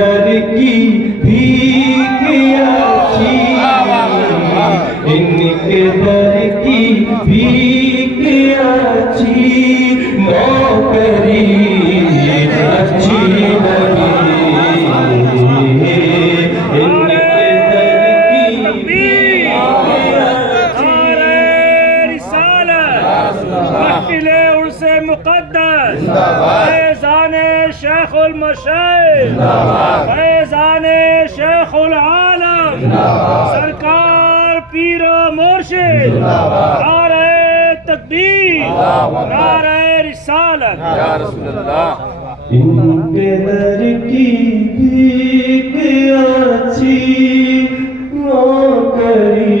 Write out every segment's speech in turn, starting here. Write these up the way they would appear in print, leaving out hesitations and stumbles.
दर की भीख अच्छी, इनके दर की भीख अच्छी, नौकरी अच्छी लगी। इनके दर की भीख उर्से मुक़द्दस फैज़ाने शेखुल मशाइख, फैज़ाने शेखुल आलम, सरकार पीरो मुर्शिद, नारे तकबीर, नारे रिसालत। या रसूल अल्लाह। इनके दर की भीख अच्छी, नौकरी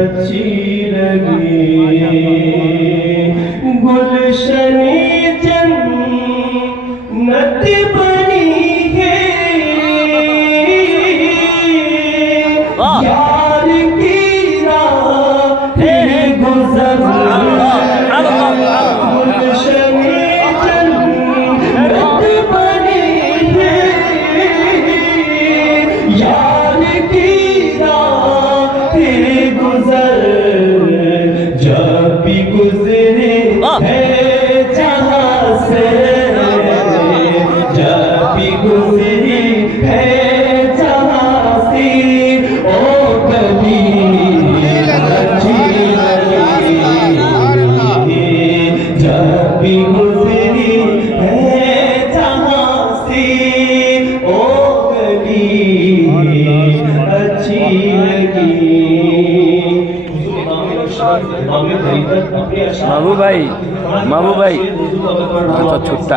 अच्छी लगी। गुलशनी जन्नत बनी है, यार की राह गुज़र। गुलशनी जन्नत बनी है, यार की राह गुज़र। जब भी गुज़रे है जहाँ से, जब भी गुज़री है जहाँ से, ओ कभी अच्छी लगी। जब भी गुज़री है जहाँ से, ओ कभी अच्छी लगी। महबूब भाई तो छुट्टा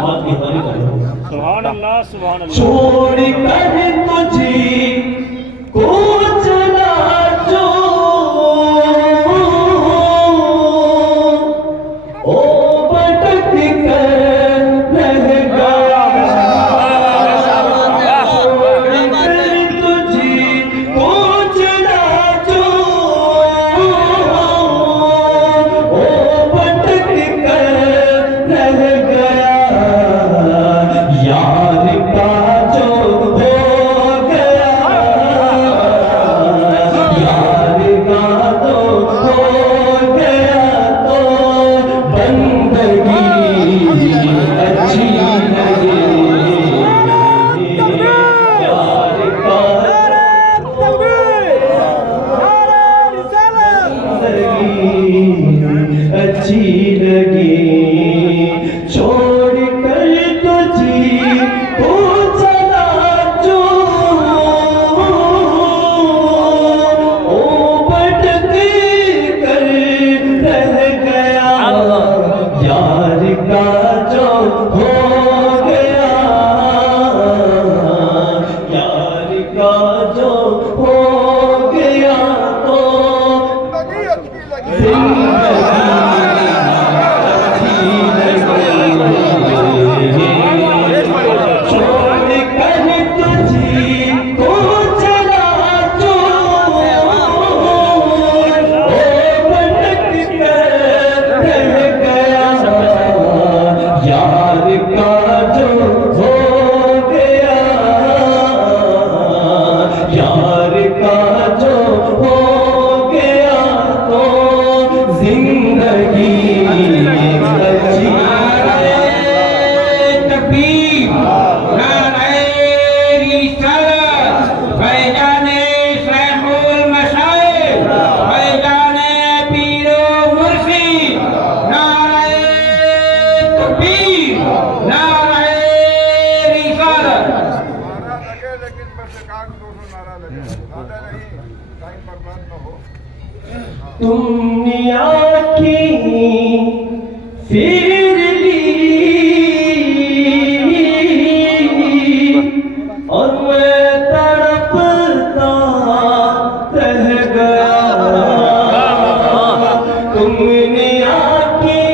सुभान अल्लाह, सुभान अल्लाह। छोड़ कर तुझे को चला जो, ओ भटक कर रह गया। तुझे को चला जो, ओ भटक कर रह गया। यार का जो हो गया, यार का जो हो गया, तो बंदगी अच्छी लगी। यार का बंदगी अच्छी लगी। छोड़ कर तुझी को चला जो, ओ भटक कर रह गया। यार का जो हो गया, यार का जो हो गया, तो तुमने आँखें फेर ली और मैं तड़पता रह गया। तुमने आँखें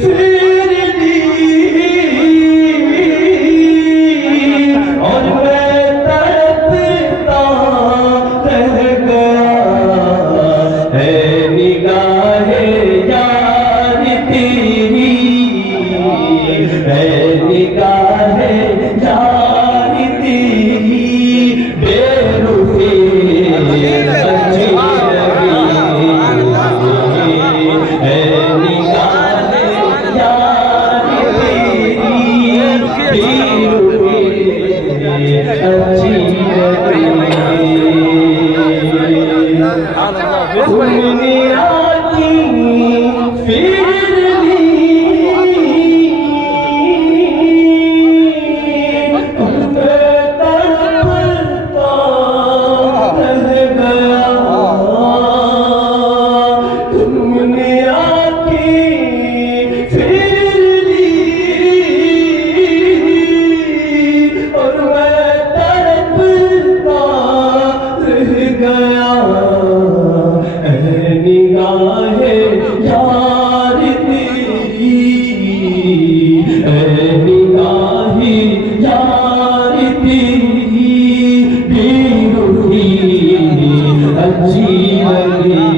फेर ली और मैं तड़पता रह गया। है निगाहे यार तेरी, है निगाहे अच्छी लगी तुमने आती फिर ली तड़पता रह गया तुमने आती फिर ली और मैं तड़पता रह गया निगाहे यार तेरी निगाहे यार तेरी बेरुखी अच्छी लगी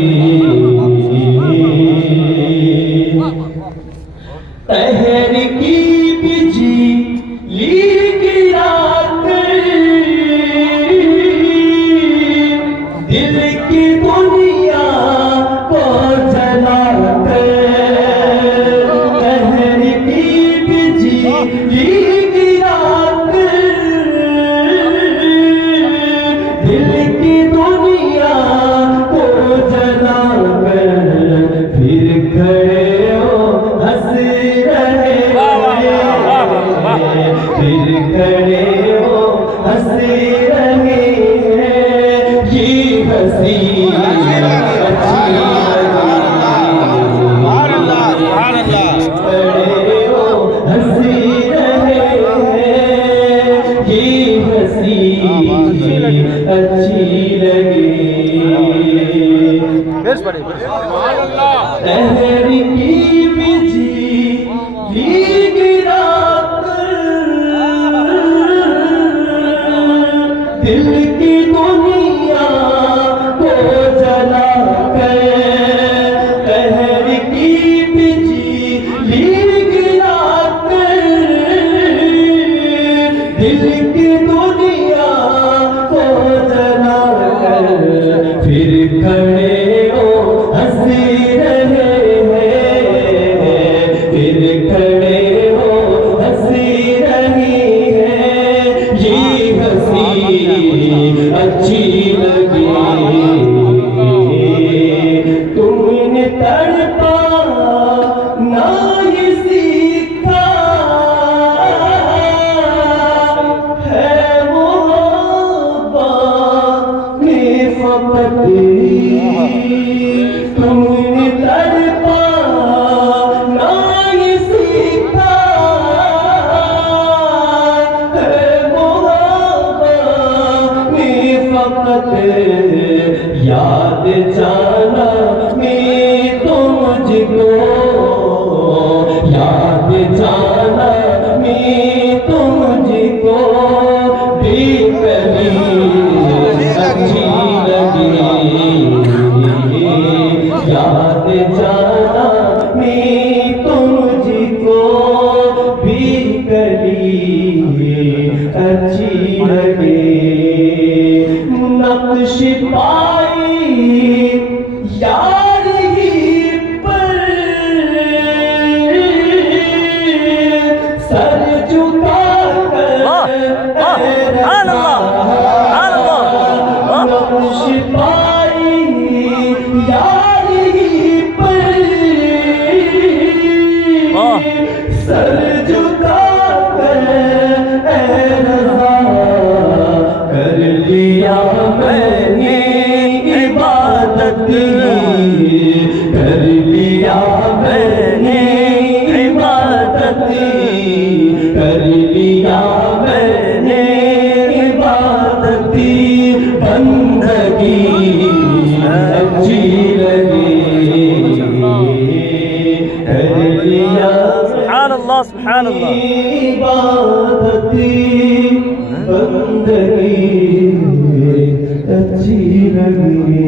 तहर की बिजली गिरा दिल की दुनिया को जला तहर की बिजली गिरा दिल की दुनिया को जला फिर खड़े हो हंस रहे फिर खड़े हो हंस रहे ये हंसी अच्छी खड़े हो हंस रहे ये हंसी अच्छी लगी लहर की बिजली गिरा दिल की दुनिया को जला लहर की बिजली गिरा दिल की दुनिया को जला फिर खड़े हो हंस रहे फिर खड़े हो हंस रही है ये हंसी अच्छी लगी तुमने तड़पा ना ये सीखा है मोहब्बत में फकत तुमने तड़पा ना ये सीखा है मोहब्बत में फकत याद जाना में तो मुझको याद जाना में तो मुझको बेकरी अच्छी लगी याद जाना में तो मुझको बेकरी अच्छी लगी नक्श पाई यार ही पर सर झुका कर नक्श पाई यार ही पर सर झुका कर कर लिया मैंने इबादत कर लिया मैंने इबादत कर लिया मैंने इबादत बंदगी अच्छी लगी कर लिया सुभान अल्लाह इबादत बंदगी अच्छी लगी